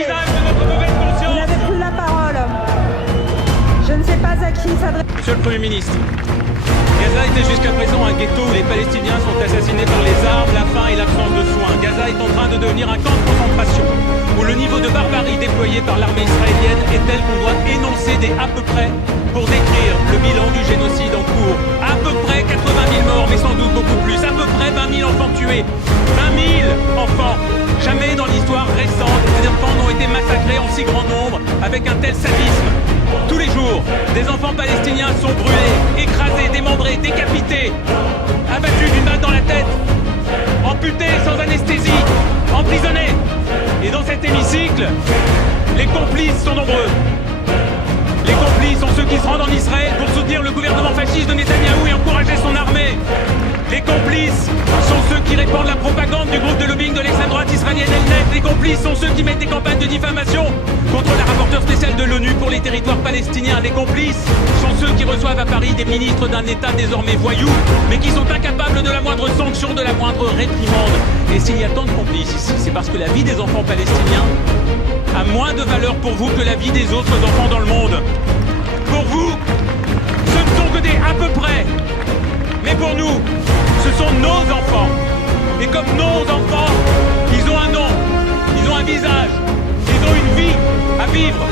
visage de notre mauvaise Vous conscience. n'avez plus la parole. Je ne sais pas à qui s'adresse. Monsieur le Premier ministre, Gaza était jusqu'à présent un ghetto où les Palestiniens sont assassinés par les armes, la faim et l'absence de soins. Gaza est en train de devenir un camp de concentration où le niveau de barbarie déployé par l'armée israélienne est tel qu'on doit énoncer des à peu près pour décrire le bilan du génocide en cours. À peu près 80 000 morts, mais sans doute beaucoup plus. À peu près 20 000 enfants tués. 20 000 enfants. Jamais dans l'histoire récente, des enfants n'ont été massacrés en si grand nombre avec un tel sadisme. Tous les jours, des enfants palestiniens sont brûlés, écrasés, démembrés, décapités, abattus d'une balle dans la tête, amputés sans anesthésie, emprisonnés. Et dans cet hémicycle, les complices sont nombreux. Les complices sont ceux qui se rendent en Israël pour soutenir le gouvernement fasciste de Netanyahou et encourager son armée. Les complices sont ceux qui répandent la propagande du groupe de lobbying de l'extrême droite israélienne El-Net. Les complices sont ceux qui mettent des campagnes de diffamation contre la rapporteure spéciale de l'ONU pour les territoires palestiniens. Les complices sont ceux qui reçoivent à Paris des ministres d'un État désormais voyou, mais qui sont incapables de la moindre sanction, de la moindre réprimande. Et s'il y a tant de complices ici, c'est parce que la vie des enfants palestiniens a moins de valeur pour vous que la vie des autres enfants dans le monde. Pour vous, ce ne sont que des à peu près. Mais pour nous, ce sont nos enfants. Et comme nos enfants, ils ont un nom, ils ont un visage, ils ont une vie à vivre.